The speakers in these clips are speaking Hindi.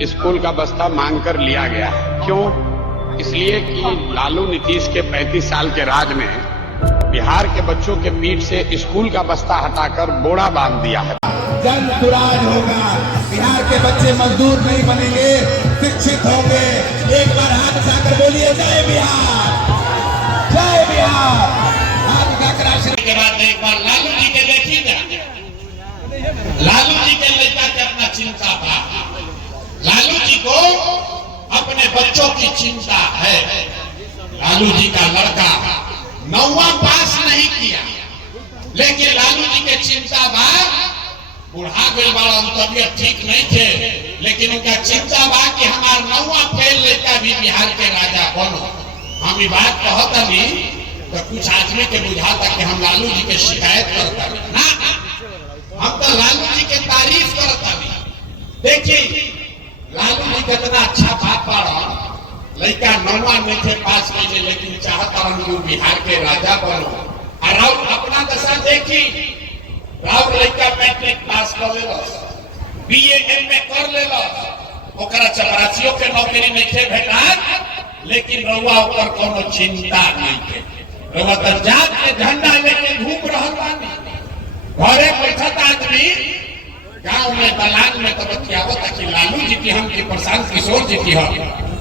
स्कूल का बस्ता मांग कर लिया गया है। क्यों? इसलिए कि लालू नीतीश के 35 साल के राज में बिहार के बच्चों के पीठ से स्कूल का बस्ता हटाकर बोरा बांध दिया है। जन सुराज होगा, बिहार के बच्चे मजदूर नहीं बनेंगे, शिक्षित होंगे। एक बार हाथ उठाकर बोलिए जय बिहार, जय बिहार। हाथ उठाकर आशीर्वाद के बाद एक बार लालू जी के देखी जा, लालू जी के लड़का के अपना चिंता था। लालू जी को अपने बच्चों की चिंता है। लालू जी का लड़का 9वां पास नहीं किया, लेकिन लालू जी के चिंता बा, बुढ़ा गए बड़ा, तबियत ठीक नहीं थे, लेकिन उनका चिंता बा कि हमारा 9वां फेल लड़का भी बिहार के राजा बनो। हम ये बात कहता नहीं तो कुछ आदमी के बुझाता कि हम लालू जी के शिकायत करता ना, हम तो लालू जी के तारीफ करता नहीं। देखिए लालू जी कितना अच्छा बात पड़ा, लड़का 9वां नहीं थे पास कीजिए, लेकिन चाहता हूँ बिहार के राजा बनो। और राउत अपना दशा देखी, राउत लड़का मैट्रिक पास कर ले, BA MA कर ले, ओकरा चपरासियों के नौकरी नहीं थे भेटा, लेकिन रउआ ऊपर कोनो चिंता नहीं थे। रउआ तो जात के झंडा लेके घूम रहा बानी, घरे बैठत आदमी गांव में दलान में तो बतियावत है कि लालू जी की हम की प्रशांत किशोर जी की हम,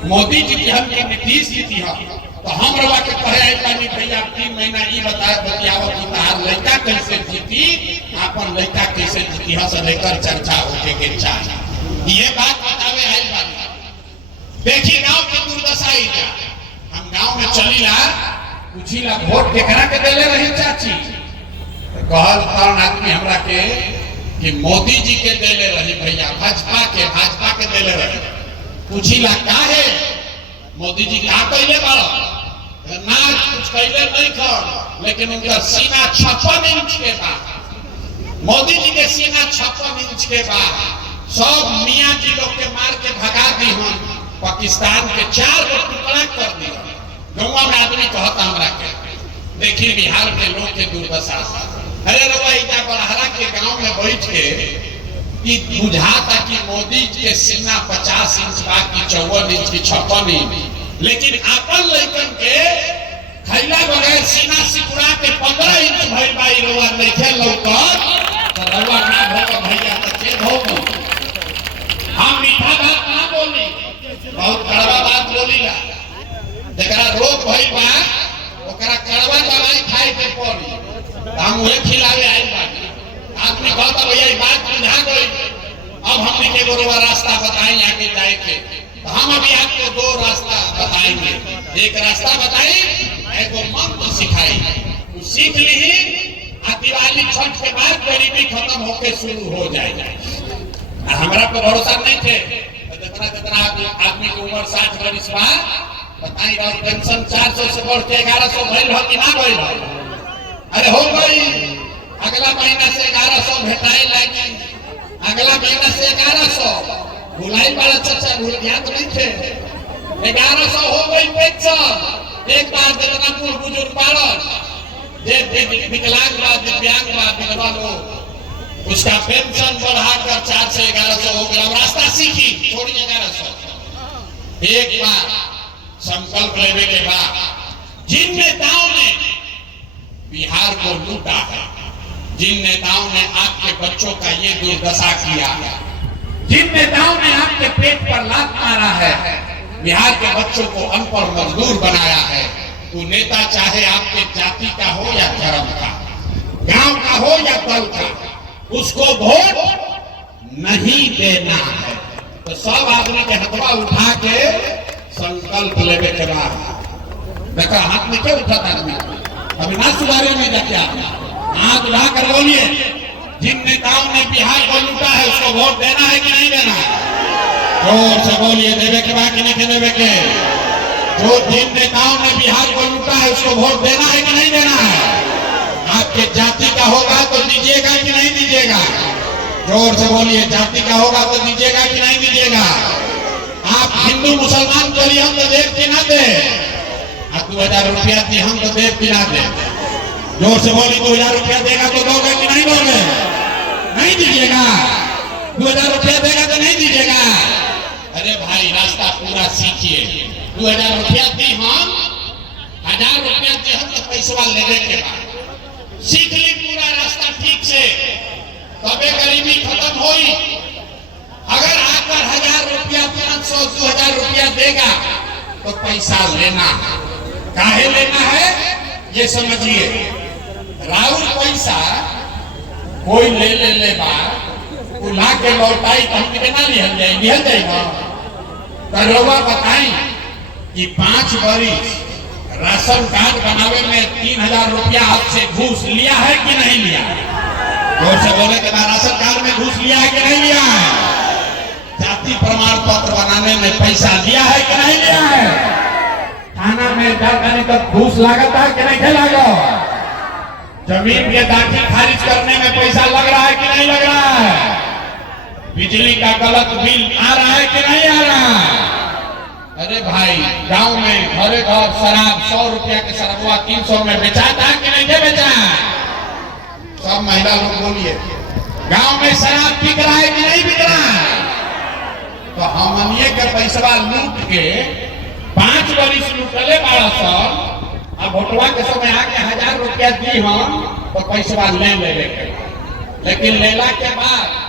मोदी जी की हम की नीतीश जी की हम। तो हम रवा के कहे आइलानी भैया 3 महीना ये बताए बतियावत कि तार लड़का कैसे जीती, अपन लड़का कैसे जीती है, सब लेकर चर्चा होके के चाहिए। ये बात बतावे आइल बानी। देखी गांव की दुर्दशा ही क्या, हम गांव में चलीला पूछीला वोट केकरा के देले रही चाची, कहल कौन आदमी हमरा के कि मोदी जी के देले रही भैया, भाजपा के देले रही। पूछीला काहे, मोदी जी का कहले बाड़ा ना, कुछ कहले नहीं कर, लेकिन उनका सीना 56 इंच के बा। मोदी जी के सीना 56 इंच के बा। सब मियां जी लोग के मार के भगा दी हम, पाकिस्तान के 4 गो टुकड़ा कर दिया। गाँव में आदमी कहता हमरा के, देखिए बिहार के लोग के दुर्दशा। अरे रवा बड़हरा के गांव में बैठ के कि बुझाता कि मोदी जी के सीना 50 इंच बा की 54 इंच की 56 इंच, लेकिन अपन लड़कन के खैला बगैर सीना सिकुड़ा के 15 इंच भइल बा। रवा नहीं लौकत तो रवा ना भोग भैया तो चेक होगी। हम मीठा बात ना बोली, बहुत कड़वा बात बोलीला। जरा रोग भइल बा ओकरा कड़वा दवाई खाए के पड़ी, हम उहे खिलावे आई बानी। आदमी कहता भैया ये बात बुझा गई, अब हमने के एगो रास्ता बताई आगे जाए के। तो हम अभी आपको 2 रास्ता बताएंगे। एक रास्ता बताई, एगो मंत्र सिखाई, सीख ली, दिवाली छठ के बाद गरीबी खत्म होके शुरू हो जाए। हमारा पर भरोसा नहीं थे, जितना आदमी की उम्र 60 वर्ष बा, बताई पेंशन 400 से बढ़ के 1100 भइल हो कि ना भइल हो? अरे हो गई, अगला महीना से 1100 भेटाए लागी, अगला महीना से 1100 भुलाई वाला चर्चा भूल गया तो नहीं थे। 1100 हो गई पेंशन। एक बार जितना बूढ़ बुजुर्ग बारह विकलांग बा, दिव्यांग बा, विधवा लोग, उसका पेंशन बढ़ाकर 4 से 1100 हो गया। रास्ता सीखी, छोड़ी 1100। एक बार संकल्प लेने के बाद जिन नेताओं ने बिहार को लूटा है, जिन नेताओं ने आपके बच्चों का ये दुर्दशा किया है, जिन नेताओं ने आपके पेट पर लात मारा है, बिहार के बच्चों को अनपढ़ मजदूर बनाया है, वो नेता चाहे आपके जाति का हो या धर्म का, गांव का हो या दल का, उसको वोट नहीं देना है। तो सब आदमी के हथवा उठा के संकल्प लेने के बाद देखा हाथ में क्या उठा आदमी, अभी ना सुधारे में जाके हाथ उठा कर बोलिए, जिन नेताओं ने बिहार को लूटा है उसको वोट देना है कि नहीं देना है? जोर से बोलिए, देवे के बाद कि नहीं देवे के? जो जिन नेताओं ने बिहार को लूटा है उसको वोट देना है कि नहीं देना है? आपके जाति का होगा तो दीजिएगा कि नहीं दीजिएगा? जोर से बोलिए, जाति का होगा तो दीजिएगा कि नहीं दीजिएगा? आप हिंदू मुसलमान को लिए हम तो देव की ना दे, 2000 रुपया दी हम तो देव की ना दे। जोर से बोली, 2000 रुपया देगा तो दोगे कि नहीं दोगे? नहीं दीजिएगा। 2000 रुपया देगा तो नहीं दीजिएगा। रास्ता पूरा सीखिए। 2000 रुपया दी हम, 1000 रुपया दे हम तो पैसा लेने के बाद सीख ली पूरा रास्ता ठीक से, तबे गरीबी खत्म होई। अगर आकर 1000 रुपया 500 2000 रुपया देगा तो पैसा लेना है। काहे लेना है ये समझिए। राउर पैसा कोई ले बा, ला के लौटाई तो हम कितना लिहल जाए ना। रउआ बताई कि 5 बरिस राशन कार्ड बनावे में 3000 रुपया आपसे घूस लिया है कि नहीं लिया है? जोर से बोले कि राशन कार्ड में घूस लिया है कि नहीं लिया है? जाति प्रमाण पत्र बनाने में पैसा लिया है कि नहीं लिया है? थाना में जाने तक घूस लागत है कि नहीं लगा? जमीन के दाखिल खारिज करने में पैसा लग रहा है कि नहीं लग रहा है? बिजली का गलत बिल आ रहा है कि नहीं आ रहा? अरे भाई गांव में घरे घर शराब 100 रुपया के शराबवा 300 में बेचाता है कि नहीं बेचा? सब महिला लोग बोलिए, गांव में शराब बिक रहा है कि नहीं बिक रहा है? तो हमनिए के पैसा लूट के 5 बरिस लूटले 1200, अब भोटवा के समय आके 1000 रुपया दी हम तो पैसा ले के, लेकिन लेला के बाद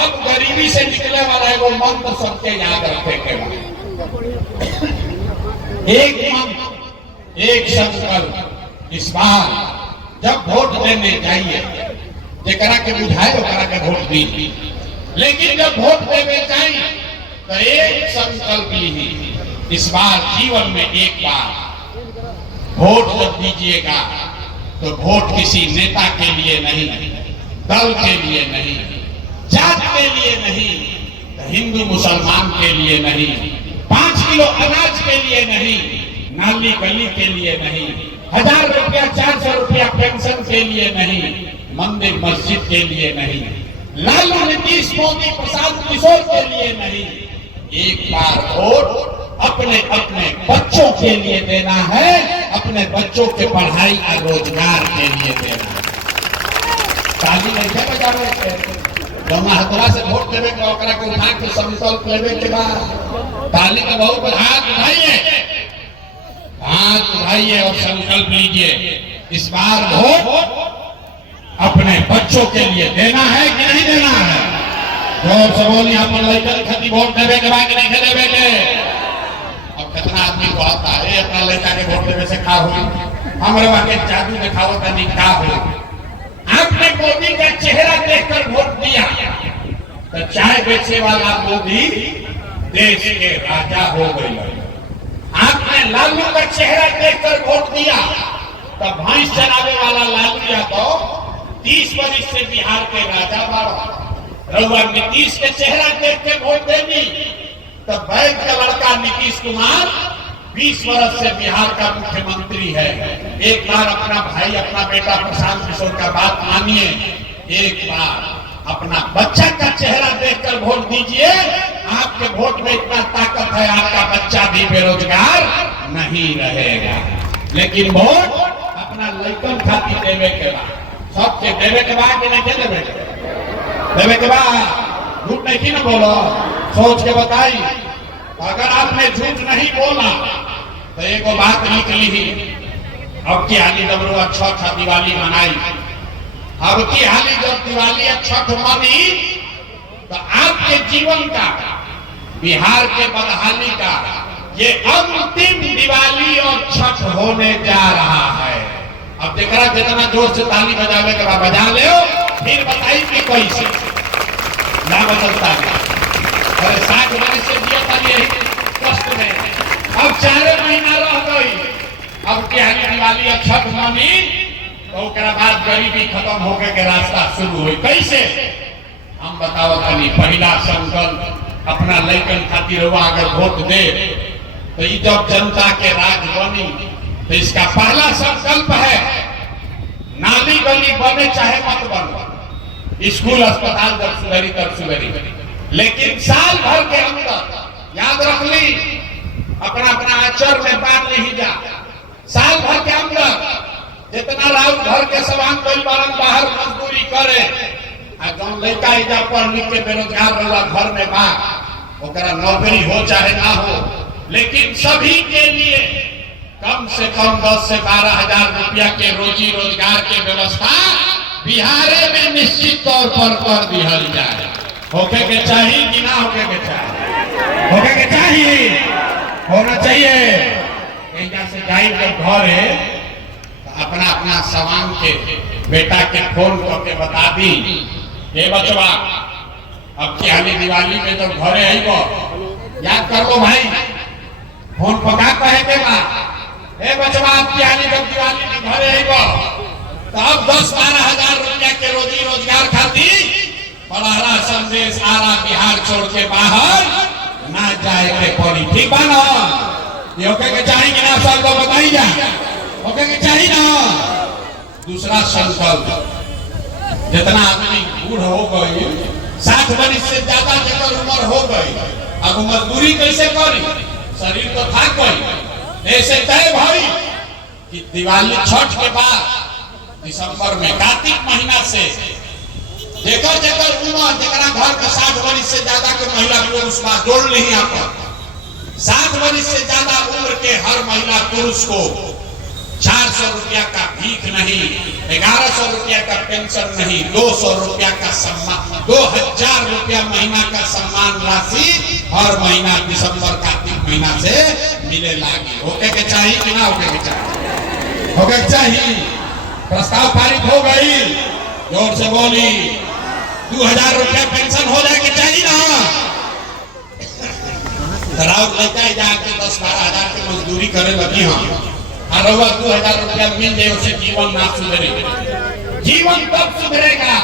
अब गरीबी से निकले वाला एगो मंत्र सबके याद रखे के बाद, एक मंत्र एक संकल्प। इस बार जब वोट देने जाइए, जरा के बुझाए ओकरा के वोट दी, लेकिन जब वोट देने जाइए तो एक संकल्प लीजिए, इस बार जीवन में एक बार वोट जब दीजिएगा तो वोट किसी नेता के लिए नहीं, दल के लिए नहीं, जात के लिए नहीं, हिंदू मुसलमान के लिए नहीं, 5 किलो अनाज के लिए नहीं, नाली गली के लिए नहीं, 1000 रुपया 400 रुपया पेंशन के लिए नहीं, मंदिर मस्जिद के लिए नहीं, लालू नीतीश मोदी प्रसाद किशोर के लिए नहीं। एक बार वोट अपने अपने बच्चों के लिए देना है, अपने बच्चों के पढ़ाई और रोजगार के लिए देना है। ताली नहीं बजा रहे जमा हतरा से वोट देवे के ओकरा के उठा के संकल्प लेवे के बाद ताली का बहुत हाथ उठाइए और संकल्प लीजिए, इस बार वोट अपने बच्चों के लिए देना है कि नहीं देना है? जोर से बोलिए, अपन लड़कन खाती वोट देवे के बाद नहीं देवे के। अब कितना आदमी को आता है अपना लड़का के वोट देवे से खा हुई, हमारे वहां के जादू दिखाओ का निकाह हुई। आपने मोदी का चेहरा देखकर वोट दिया तो चाय बेचने वाला मोदी देश के राजा हो गए। आपने लालू का चेहरा देखकर वोट दिया तो भैंस चरावे वाला लालू यादव 30 वर्ष से बिहार के राजा बना। रउआ नीतीश के चेहरा देख के वोट देनी तो बैंक का लड़का नीतीश कुमार 20 वर्ष से बिहार का मुख्यमंत्री है। एक बार अपना भाई अपना बेटा प्रशांत किशोर का बात मानिए, एक बार अपना बच्चा का चेहरा देखकर वोट दीजिए। आपके वोट में इतना ताकत है, आपका बच्चा भी बेरोजगार नहीं रहेगा। लेकिन वोट अपना लड़कन खातिर देवे के बाद, सबके देवे के बाद नहीं देवे के बाद झूठ नहीं ना बोलो, सोच के बताई। अगर आपने झूठ नहीं बोला तो एक बात निकली ही, अब की हाली जब लोग अच्छा दिवाली मनाई, अब की हाली जब दिवाली छठ मनी तो आपके जीवन का, बिहार के बदहाली का ये अंतिम दिवाली और छठ होने जा रहा है। अब देखा जितना जोर से ताली बजावे के बाद बजा ले, फिर बताई कि कैसे ना बदलता है। अरे 60 वर्ष से दिया था यही कष्ट में, अब 4 महीना रह गई। अब की हाली दिवाली और छठ मनी तो बाद गरीबी खत्म होके के रास्ता शुरू हुई। कैसे हम बताओ तनी। पहला संकल्प अपना लड़कन खातिर हुआ, अगर वोट दे तो जब जनता के राज बनी तो इसका पहला संकल्प है नाली गली बने चाहे मत बने, स्कूल अस्पताल जब सुधरी तब सुधरी, लेकिन साल भर के अंदर याद रख ली अपना अपना आचर में बात नहीं जा। साल भर के अंदर जितना राउत घर के सवाल कोई बाहर मजदूरी करे, जौन लड़का इजा पढ़ लिख के बेरोजगार रहा घर में बा, ओकरा नौकरी हो चाहे ना हो, लेकिन सभी के लिए कम से कम 10 से 12 हजार रुपया के रोजी रोजगार के व्यवस्था बिहार में निश्चित तौर पर कर दिया जाए। होके के चाहिए कि ना होके के चाहिए? होके के चाहिए, होना चाहिए। यहाँ से जाई जब घर है तो अपना अपना सामान के बेटा के फोन करके बता दी, ये बचवा अब की हाली दिवाली में तो घरे आई को याद कर लो भाई, फोन पका कहे के बाद ए बचवा आपकी हाली जब दिवाली में घरे आई को तो अब 10-12 हजार रुपया के रोजी रोजगार खातिर बड़ा संदेश आरा बिहार छोड़ के बाहर ना जाए के पड़ी। ठीक बा ना? ये होके के चाहिए कि ना? सब लोग बताई जा, होके के चाहिए ना? दूसरा संकल्प, जितना आदमी बूढ़ हो गई, 60 वर्ष से ज्यादा जगह उम्र हो गई, अब मजदूरी कैसे करी? शरीर तो थक गई। ऐसे तय भाई कि दिवाली छठ के बाद दिसंबर में कार्तिक महीना से जेकर उम्र जरा घर के 60 वर्ष से ज्यादा के महिला पुरुष का जोड़ नहीं आता, 60 वर्ष से ज्यादा उम्र के हर महिला पुरुष को 400 रुपया का भीख नहीं, 1100 रुपया का पेंशन नहीं, 200 रुपया का सम्मान, 2000 रुपया महीना का सम्मान राशि हर महीना दिसंबर कार्तिक महीना से मिले लागी। होके के चाहिए कि ना होके के चाहिए? होके के चाहिए। प्रस्ताव पारित हो गई, जोर से बोली 2000 रुपया पेंशन हो जाए के चाहिए ना? राउत लेता है जाके 10-12 हजार की मजदूरी करे लगी हम, और 2000 रुपया मिल जाए, उसे जीवन ना सुधरेगा। जीवन तब सुधरेगा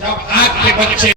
जब आपके बच्चे